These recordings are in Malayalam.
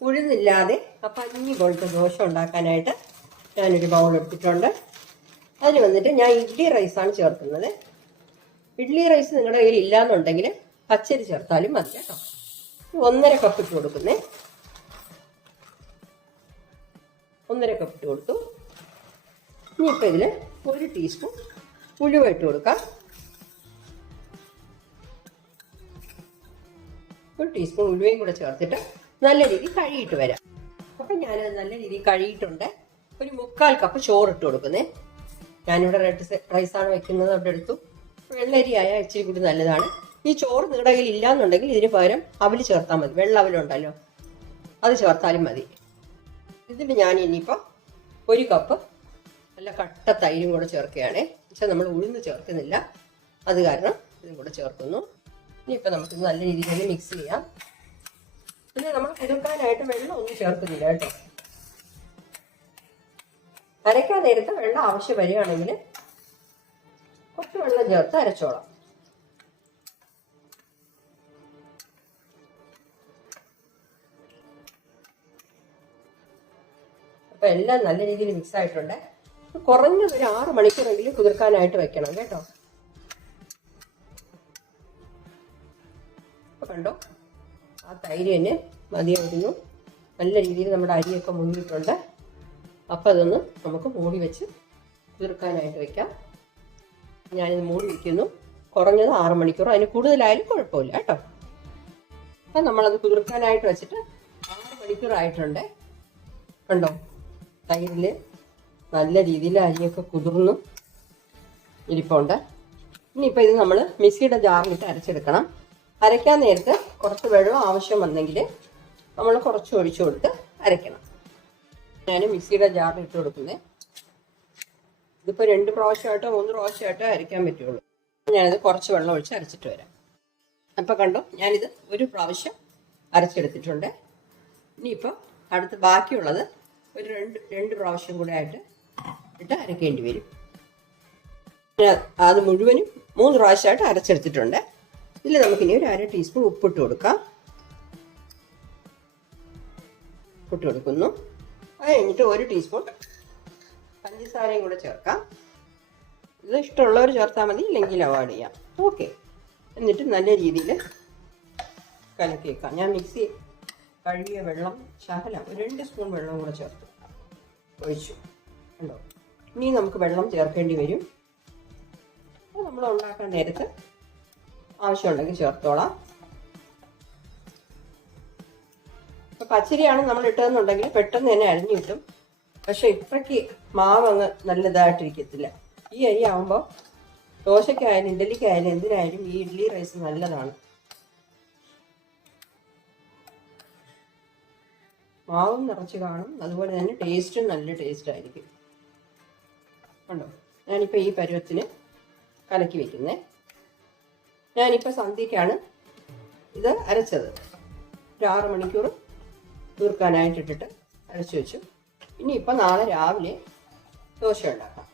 ഉഴുന്നില്ലാതെ ആ പഞ്ഞി പോലത്തെ ദോശ ഉണ്ടാക്കാനായിട്ട് ഞാനൊരു ബൗൾ എടുത്തിട്ടുണ്ട്. അതിന് വന്നിട്ട് ഞാൻ ഇഡ്ഡലി റൈസാണ് ചേർക്കുന്നത്. ഇഡ്ഡലി റൈസ് നിങ്ങളുടെ കയ്യിൽ ഇല്ലാന്നുണ്ടെങ്കിൽ പച്ചരി ചേർത്താലും മതി കേട്ടോ. ഒന്നര കപ്പ് ഇട്ട് കൊടുക്കുന്നേ. ഒന്നര കപ്പ് ഇട്ട് കൊടുത്തു. ഇനി ഇനിയിപ്പോൾ ഇതിൽ ഒരു ടീസ്പൂൺ ഉലുവ ഇട്ട് കൊടുക്കാം. ഒരു ടീസ്പൂൺ ഉലുവയും കൂടെ ചേർത്തിട്ട് നല്ല രീതിയിൽ കഴുകിയിട്ട് വരാം. അപ്പം ഞാനത് നല്ല രീതിയിൽ കഴുകിയിട്ടുണ്ട്. ഒരു മുക്കാൽ കപ്പ് ചോറ് ഇട്ട് കൊടുക്കുന്നേ. ഞാനിവിടെ റെഡ് റൈസാണ് വെക്കുന്നത് അവിടെ എടുത്തു. വെള്ളരിയായ ഇച്ചിരി കൂടി നല്ലതാണ്. ഈ ചോറ് നിങ്ങളുടെ കയ്യിൽ ഇല്ലാന്നുണ്ടെങ്കിൽ ഇതിന് പകരം അവൽ ചേർത്താൽ മതി. വെള്ള അവലുണ്ടല്ലോ അത് ചേർത്താലും മതി. ഇതിന് ഞാൻ ഇനിയിപ്പോൾ ഒരു കപ്പ് നല്ല കട്ട തൈരും കൂടെ ചേർക്കുകയാണ്. പക്ഷെ നമ്മൾ ഉഴുന്ന് ചേർക്കുന്നില്ല. അത് കാരണം ഇതും കൂടെ ചേർക്കുന്നു. ഇനിയിപ്പോൾ നമുക്കിത് നല്ല രീതിയിൽ മിക്സ് ചെയ്യാം. പിന്നെ നമ്മൾ കുതിർക്കാനായിട്ട് വെള്ളം ഒന്നും ചേർക്കുന്നില്ല കേട്ടോ. അരയ്ക്കാൻ നേരത്തെ വെള്ളം ആവശ്യം വരികയാണെങ്കിൽ കുറച്ച് വെള്ളം ചേർത്ത് അരച്ചോളാം. അപ്പൊ എല്ലാം നല്ല രീതിയിൽ മിക്സ് ആയിട്ടുണ്ട്. കുറഞ്ഞത് ഒരു ആറ് മണിക്കൂറെങ്കിലും കുതിർക്കാനായിട്ട് വെക്കണം കേട്ടോ. കണ്ടോ? ആ തൈര് തന്നെ മതിയായിരുന്നു. നല്ല രീതിയിൽ നമ്മുടെ അരിയൊക്കെ മുങ്ങിയിട്ടുണ്ട് അപ്പം അതൊന്ന് നമുക്ക് മൂടി വെച്ച് കുതിർക്കാനായിട്ട് വെക്കാം. ഞാനിത് മൂടി വയ്ക്കുന്നു കുറഞ്ഞത് ആറ് മണിക്കൂർ. അതിന് കൂടുതലായാലും കുഴപ്പമില്ല കേട്ടോ. അപ്പം നമ്മളത് കുതിർക്കാനായിട്ട് വെച്ചിട്ട് ആറ് മണിക്കൂർ ആയിട്ടുണ്ട്. കണ്ടോ? തൈരിൽ നല്ല രീതിയിൽ അരിയൊക്കെ കുതിർന്നു. ഇരിപ്പുണ്ട് ഇനിയിപ്പോൾ ഇത് നമ്മൾ മിക്സിയുടെ ജാറിലിട്ട് അരച്ചെടുക്കണം. അരയ്ക്കാൻ നേരത്ത് കുറച്ച് വെള്ളം ആവശ്യം വന്നെങ്കിൽ നമ്മൾ കുറച്ച് ഒഴിച്ചു കൊടുത്ത് അരയ്ക്കണം. ഞാൻ മിക്സിയുടെ ജാറിൽ ഇട്ട് കൊടുക്കുന്നത് ഇതിപ്പോൾ രണ്ട് പ്രാവശ്യമായിട്ടോ മൂന്ന് പ്രാവശ്യമായിട്ടോ അരയ്ക്കാൻ പറ്റുള്ളൂ. ഞാനത് കുറച്ച് വെള്ളം ഒഴിച്ച് അരച്ചിട്ട് വരാം. അപ്പോൾ കണ്ടോ ഞാനിത് ഒരു പ്രാവശ്യം അരച്ചെടുത്തിട്ടുണ്ട്. ഇനിയിപ്പോൾ അടുത്ത് ബാക്കിയുള്ളത് ഒരു രണ്ട് രണ്ട് പ്രാവശ്യം കൂടെ ആയിട്ട് ഇട്ട് അരക്കേണ്ടി വരും. അത് മുഴുവനും മൂന്ന് പ്രാവശ്യമായിട്ട് അരച്ചെടുത്തിട്ടുണ്ട്. ഇതിൽ നമുക്കിനി ഒരു അര ടീസ്പൂൺ ഉപ്പിട്ട് കൊടുക്കാം. ഉപ്പിട്ട് കൊടുക്കുന്നു. അത് കഴിഞ്ഞിട്ട് ഒരു ടീസ്പൂൺ പഞ്ചസാരയും കൂടെ ചേർക്കാം. ഇത് ഇഷ്ടമുള്ളവർ ചേർത്താൽ മതി ഇല്ലെങ്കിൽ അവോയ്ഡ് ചെയ്യാം. ഓക്കെ എന്നിട്ട് നല്ല രീതിയിൽ കലക്കി വെക്കാം. ഞാൻ മിക്സി കഴുകിയ വെള്ളം ശകലം രണ്ട് സ്പൂൺ വെള്ളം കൂടെ ചേർത്തു. ഒഴിച്ചു. ഉണ്ടോ ഇനി നമുക്ക് വെള്ളം ചേർക്കേണ്ടി വരും. നമ്മൾ ഉണ്ടാക്കാൻ നേരത്ത് ആവശ്യമുണ്ടെങ്കിൽ ചേർത്തോളാം. ഇപ്പൊ പച്ചരിയാണ് നമ്മൾ ഇട്ടതെന്നുണ്ടെങ്കിൽ പെട്ടെന്ന് തന്നെ അരിഞ്ഞു കിട്ടും. പക്ഷെ ഇത്രയ്ക്ക് മാവ് അങ്ങ് നല്ലതായിട്ടിരിക്കത്തില്ല. ഈ അരി ആവുമ്പോൾ ദോശയ്ക്കായാലും ഇഡലിക്കായാലും എന്തിനായാലും ഈ ഇഡ്ഡലി റൈസ് നല്ലതാണ്. മാവും നിറച്ച് കാണും. അതുപോലെ തന്നെ ടേസ്റ്റും നല്ല ടേസ്റ്റ് ആയിരിക്കും കണ്ടോ? ഞാനിപ്പോൾ ഈ പരുവത്തിന് കലക്കി വെക്കുന്നേ. ഞാനിപ്പോൾ സന്ധ്യയ്ക്കാണ് ഇത് അരച്ചത്. ഒരു ആറ് മണിക്കൂർ തീർക്കാനായിട്ടിട്ടിട്ട് അരച്ചു വെച്ചു. ഇപ്പം നാളെ രാവിലെ ദോശ ഉണ്ടാക്കാം.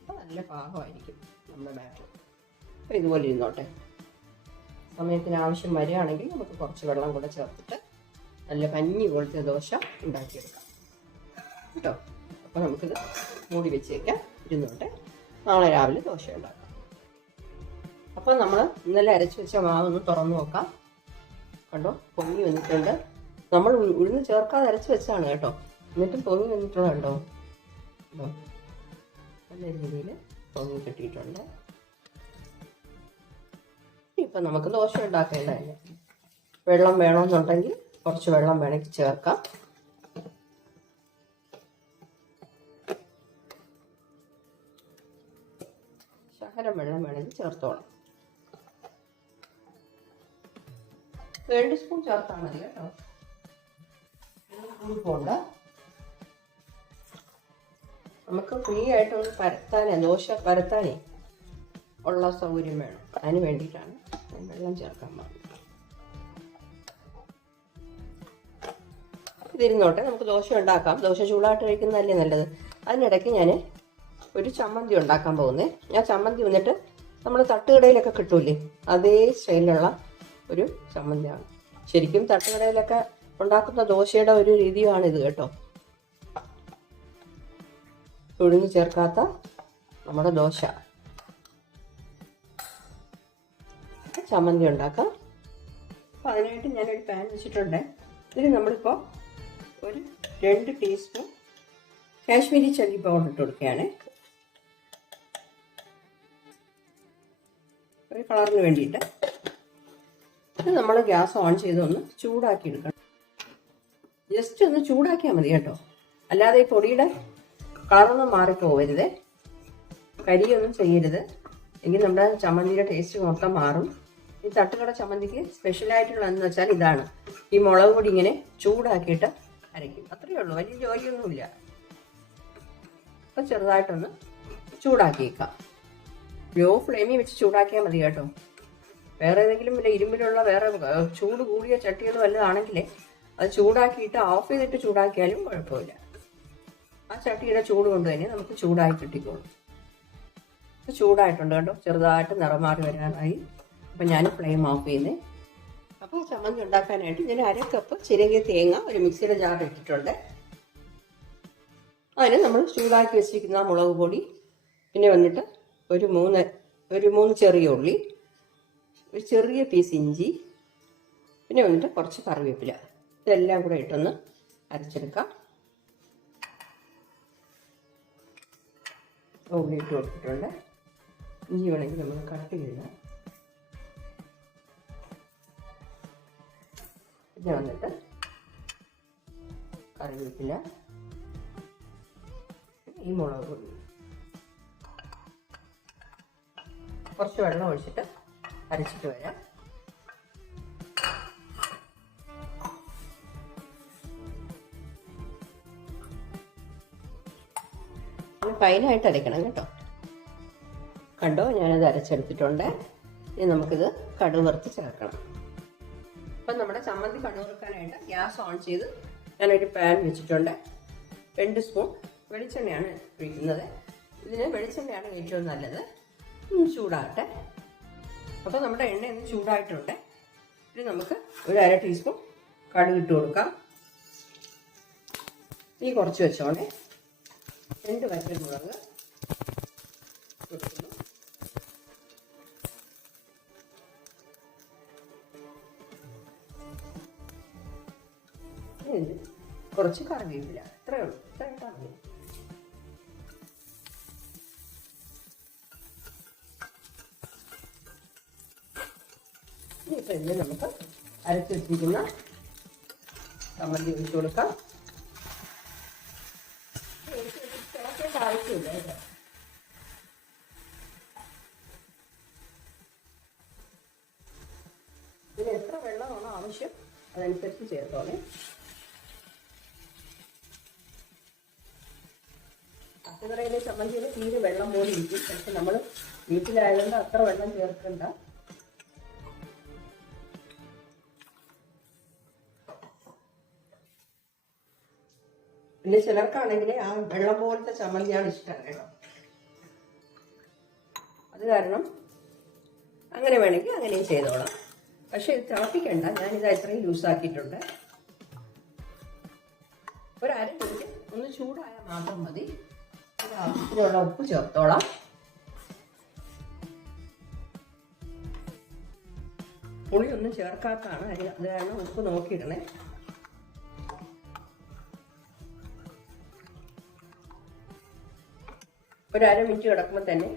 അപ്പം നല്ല പാകമായിരിക്കും നമ്മുടെ ബാറ്റർ. അപ്പം ഇതുപോലെ ഇരുന്നോട്ടെ. സമയത്തിന് ആവശ്യം വരികയാണെങ്കിൽ നമുക്ക് കുറച്ച് വെള്ളം കൂടെ ചേർത്തിട്ട് നല്ല കഞ്ഞി പോലത്തെ ദോശ ഉണ്ടാക്കിയെടുക്കാം. കേട്ടോ? അപ്പോൾ നമുക്കിത് മൂടി വെച്ചേക്കാം. ഇരുന്നോട്ടെ. നാളെ രാവിലെ ദോശ ഉണ്ടാക്കാം. അപ്പോൾ നമ്മൾ ഇന്നലെ അരച്ച് വെച്ച മാവൊന്ന് തുറന്നു നോക്കാം. കണ്ടോ? പൊങ്ങി വന്നിട്ടുണ്ട്. നമ്മൾ ഉഴുന്ന് ചേർക്കാതെ അരച്ച് വെച്ചാണ് കേട്ടോ. എന്നിട്ടും പൊങ്ങി വന്നിട്ടുള്ള കണ്ടോ? നല്ല രീതിയിൽ പൊങ്ങി കിട്ടിയിട്ടുണ്ട്. ഇപ്പം നമുക്ക് ദോശ ഉണ്ടാക്കേണ്ടതല്ലേ വെള്ളം വേണമെന്നുണ്ടെങ്കിൽ കുറച്ച് വെള്ളം വേണമെങ്കിൽ ചേർക്കാം. ശകലം വെള്ളം വേണമെങ്കിൽ ചേർത്തോളാം. രണ്ട് സ്പൂൺ ചേർത്താൽ മതി കേട്ടോ. കൂടി പോണ്ട. നമുക്ക് ഫ്രീ ആയിട്ട് ഒന്ന് പരത്താനേ ദോശ പരത്താനേ ഉള്ള സൗകര്യം വേണം. അതിന് വേണ്ടിയിട്ടാണ് വെള്ളം ചേർക്കാൻ പാടില്ല ഇതിരുന്നോട്ടെ നമുക്ക് ദോശ ഉണ്ടാക്കാം. ദോശ ചൂടായിട്ട് കഴിക്കുന്നതല്ലേ നല്ലത്. അതിനിടയ്ക്ക് ഞാൻ ഒരു ചമ്മന്തി ഉണ്ടാക്കാൻ പോകുന്നേ. ഞാൻ ചമ്മന്തി വന്നിട്ട് നമ്മൾ തട്ടുകടയിലൊക്കെ കിട്ടൂലേ അതേ സ്റ്റൈലിലുള്ള ഒരു ചമ്മന്തിയാണ് ശരിക്കും തട്ടുകടയിലൊക്കെ ഉണ്ടാക്കുന്ന ദോശയുടെ ഒരു രീതിയാണിത് കേട്ടോ. ഉഴുന്ന് ചേർക്കാത്ത നമ്മുടെ ദോശ. ചമ്മന്തി ഉണ്ടാക്കാം. അപ്പോൾ അതിനായിട്ട് ഞാനൊരു പാൻ വെച്ചിട്ടുണ്ട്. ഇതിന് നമ്മളിപ്പോൾ ഒരു രണ്ട് ടീസ്പൂൺ കാശ്മീരി ചല്ലി പൗഡർ ഇട്ട് കൊടുക്കുകയാണ്. ഒരു കളറിന് വേണ്ടിയിട്ട് ഇത് നമ്മൾ ഗ്യാസ് ഓൺ ചെയ്ത് ഒന്ന് ചൂടാക്കി എടുക്കണം ജസ്റ്റ് ഒന്ന് ചൂടാക്കിയാൽ മതി കേട്ടോ. അല്ലാതെ ഈ പൊടിയുടെ കളറൊന്നും മാറിപ്പോവരുത്. കരിയൊന്നും ചെയ്യരുത്. എങ്കിൽ നമ്മുടെ ചമ്മന്തിയുടെ ടേസ്റ്റ് മൊത്തം മാറും. ഈ തട്ടുകട ചമ്മന്തിക്ക് സ്പെഷ്യലായിട്ടുള്ളതെന്ന് വെച്ചാൽ ഇതാണ്. ഈ മുളക് പൊടി ഇങ്ങനെ ചൂടാക്കിയിട്ട് അരയ്ക്കും. അത്രയേ ഉള്ളൂ. വലിയ ജോലിയൊന്നുമില്ല. അപ്പം ചെറുതായിട്ടൊന്ന് ചൂടാക്കിയേക്കാം. ലോ ഫ്ലെയിമിൽ വെച്ച് ചൂടാക്കിയാൽ മതി കേട്ടോ. വേറെ ഏതെങ്കിലും വല്ല ഇരുമ്പിലുള്ള വേറെ ചൂട് കൂടിയ ചട്ടികൾ വല്ലതാണെങ്കിൽ അത് ചൂടാക്കിയിട്ട് ഓഫ് ചെയ്തിട്ട് ചൂടാക്കിയാലും കുഴപ്പമില്ല. ആ ചട്ടിയുടെ ചൂട് കൊണ്ട് തന്നെ നമുക്ക് ചൂടായി കിട്ടിക്കോളും. ചൂടായിട്ടുണ്ട് കേട്ടോ. ചെറുതായിട്ട് നിറം മാറി വരാനായി. അപ്പം ഞാൻ ഫ്ലെയിം ഓഫ് ചെയ്യുന്നത് അപ്പോൾ ചമ്മന്തി ഉണ്ടാക്കാനായിട്ട് ഞാൻ അര കപ്പ് ചിരകിയ തേങ്ങ ഒരു മിക്സിയുടെ ജാർ ഇട്ടിട്ടുണ്ട്. അതിന് നമ്മൾ ചൂടാക്കി വെച്ചിരിക്കുന്ന മുളക് പൊടി. പിന്നെ വന്നിട്ട് ഒരു മൂന്ന് ഒരു മൂന്ന് ചെറിയ ഉള്ളി. ഒരു ചെറിയ പീസ് ഇഞ്ചി പിന്നെ വന്നിട്ട് കുറച്ച് കറിവേപ്പില. ഇതെല്ലാം കൂടെ ഇട്ടൊന്ന് അരച്ചെടുക്കാം. ഉള്ളി ഇട്ട് കൊടുത്തിട്ടുണ്ട്. ഇഞ്ചി വേണമെങ്കിൽ നമ്മൾ കട്ട് ചെയ്യണം. പിന്നെ വന്നിട്ട് കറിവേപ്പില ഈ മുളക് കുറച്ച് വെള്ളം ഒഴിച്ചിട്ട് അരച്ചിട്ട് വരാം. ഫൈനായിട്ട് അരയ്ക്കണം കേട്ടോ. കണ്ടോ? ഞാനത് അരച്ചെടുത്തിട്ടുണ്ട്. ഇനി നമുക്കിത് കടുവറുത്ത് ചേർക്കണം. അപ്പം നമ്മുടെ ചമ്മന്തി കടുവറുക്കാനായിട്ട് ഗ്യാസ് ഓൺ ചെയ്ത് ഞാനൊരു പാൻ വെച്ചിട്ടുണ്ട്. രണ്ട് സ്പൂൺ വെളിച്ചെണ്ണയാണ് ഒഴിക്കുന്നത്. ഇതിന് വെളിച്ചെണ്ണയാണ് ഏറ്റവും നല്ലത്. ചൂടാകട്ടെ. അപ്പോൾ നമ്മുടെ എണ്ണ ഒന്ന് ചൂടായിട്ടുണ്ട്. ഇത് നമുക്ക് ഒരു അര ടീസ്പൂൺ കടുക് ഇട്ട് കൊടുക്കാം. ഈ കുറച്ച് വെച്ചോണേ രണ്ട് വറ്റൽ മുളക് കൊടുക്കുന്നു കുറച്ച് കറിവേപ്പില. അരച്ച് വെച്ചിരിക്കുന്ന ചമ്മന്തി ഒഴിച്ചു കൊടുക്കാം. ഇതിന് എത്ര വെള്ളമാണോ ആവശ്യം? അതനുസരിച്ച് ചേർത്തോളേ. പച്ചക്കറിയിലെ ചമ്മന്തിയിൽ തീരെ വെള്ളം പോലെ ഇരിക്കും. പക്ഷെ നമ്മൾ വീട്ടിലായതുകൊണ്ട് അത്ര വെള്ളം ചേർക്കണ്ട. പിന്നെ ചിലർക്കാണെങ്കിൽ ആ വെള്ളം പോലത്തെ ചമ്മന്തിയാണ് ഇഷ്ടം കേട്ടോ. അത് കാരണം അങ്ങനെ വേണമെങ്കിൽ അങ്ങനെയും ചെയ്തോളാം. പക്ഷെ ഇത് തിളപ്പിക്കണ്ട. ഞാനിത് ഇത്രയും ലൂസാക്കിയിട്ടുണ്ട്. ഒരു അര മിനിറ്റ് ഒന്ന് ചൂടായാൽ മാത്രം മതി. ആവശ്യത്തിനുള്ള ഉപ്പ് ചേർത്തോളാം. പുളിയൊന്നും ചേർക്കാത്തതാണ്. അത് കാരണം ഉപ്പ് നോക്കിയിടണേ. ഒരു അര മിനിറ്റ് കിടക്കുമ്പോൾ തന്നെ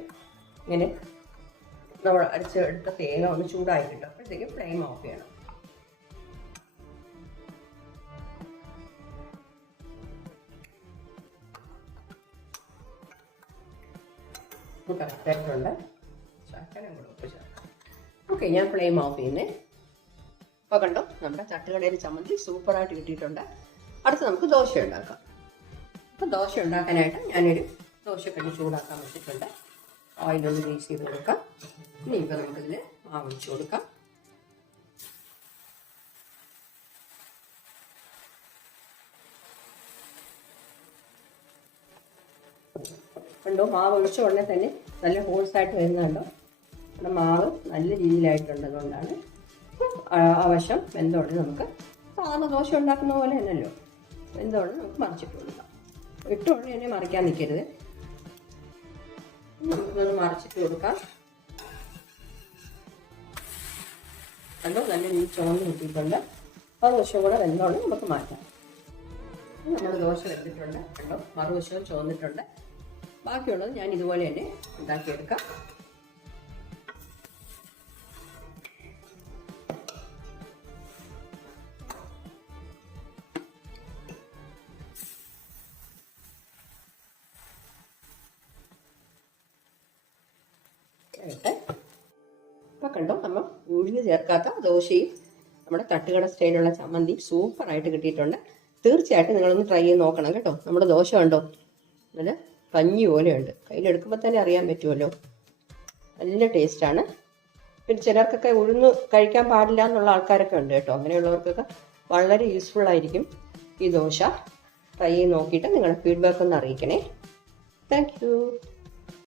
ഇങ്ങനെ നമ്മൾ അരച്ചെടുത്ത തേങ്ങ ഒന്ന് ചൂടായി കിട്ടും അപ്പോഴത്തേക്ക് ഫ്ലെയിം ഓഫ് ചെയ്യണം. കറക്റ്റായിട്ടുണ്ട് ശർക്കരം കൂടെ ഉപ്പ് ചേർക്കാം. ഓക്കെ ഞാൻ ഫ്ലെയിം ഓഫ് ചെയ്യുന്നേ. അപ്പോൾ കണ്ടോ നമ്മുടെ ചട്ടുകടയിൽ ചമ്മന്തി സൂപ്പറായിട്ട് കിട്ടിയിട്ടുണ്ട്. അടുത്ത് നമുക്ക് ദോശ ഉണ്ടാക്കാം. അപ്പോൾ ദോശ ഉണ്ടാക്കാനായിട്ട് ഞാനൊരു ദോശക്കണ്ണി ചൂടാക്കാൻ വെച്ചിട്ടുണ്ട്. ഓയിലൊന്ന് യൂസ് ചെയ്ത് കൊടുക്കാം. ഇനിയിപ്പോൾ നമുക്കിതിൽ മാവ് കൊടുക്കാം. കണ്ടോ മാവ് ഒഴിച്ച ഉടനെ തന്നെ നല്ല ഹോൾസായിട്ട് വരുന്നുണ്ടോ നമ്മുടെ മാവ് നല്ല ആ- ആവശ്യം വെന്തോടെ നമുക്ക് സാധാരണ ദോശ ഉണ്ടാക്കുന്ന പോലെ തന്നെയല്ലോ. വെന്തോടെ നമുക്ക് മറിച്ചിട്ട് കൊടുക്കാം. ഇട്ടോടെ തന്നെ മറിക്കാൻ നിൽക്കരുത്. നമുക്കൊന്ന് മറിച്ചിട്ട് കൊടുക്കാം. കണ്ടോ? നല്ല ഈ ചുവന്ന് കിട്ടിയിട്ടുണ്ട്. ദോശ കൂടെ വെള്ളമാണ് നമുക്ക് മാറ്റാം. നമ്മൾ ദോശ വെച്ചിട്ടുണ്ട് കണ്ടോ? മറുവശവും ചുവന്നിട്ടുണ്ട്. ബാക്കിയുള്ളത് ഞാൻ ഇതുപോലെ തന്നെ ഉണ്ടാക്കിയെടുക്കാം. ഇട്ട് ഇപ്പം കണ്ടോ നമ്മൾ ഉഴുന്ന് ചേർക്കാത്ത ദോശയും നമ്മുടെ തട്ടുകട സ്റ്റൈലുള്ള ചമ്മന്തി സൂപ്പറായിട്ട് കിട്ടിയിട്ടുണ്ട്. തീർച്ചയായിട്ടും നിങ്ങളൊന്ന് ട്രൈ ചെയ്ത് നോക്കണം കേട്ടോ. നമ്മുടെ ദോശ ഉണ്ടോ നല്ല പഞ്ഞി പോലെയുണ്ട്. കയ്യിലെടുക്കുമ്പോൾ തന്നെ അറിയാൻ പറ്റുമല്ലോ. നല്ല ടേസ്റ്റാണ് പിന്നെ ചിലർക്കൊക്കെ ഉഴുന്ന് കഴിക്കാൻ പാടില്ല എന്നുള്ള ആൾക്കാരൊക്കെ ഉണ്ട് കേട്ടോ. അങ്ങനെയുള്ളവർക്കൊക്കെ വളരെ യൂസ്ഫുൾ ആയിരിക്കും ഈ ദോശ. ട്രൈ ചെയ്ത് നോക്കിയിട്ട് നിങ്ങളുടെ ഫീഡ്ബാക്ക് ഒന്ന് അറിയിക്കണേ. താങ്ക്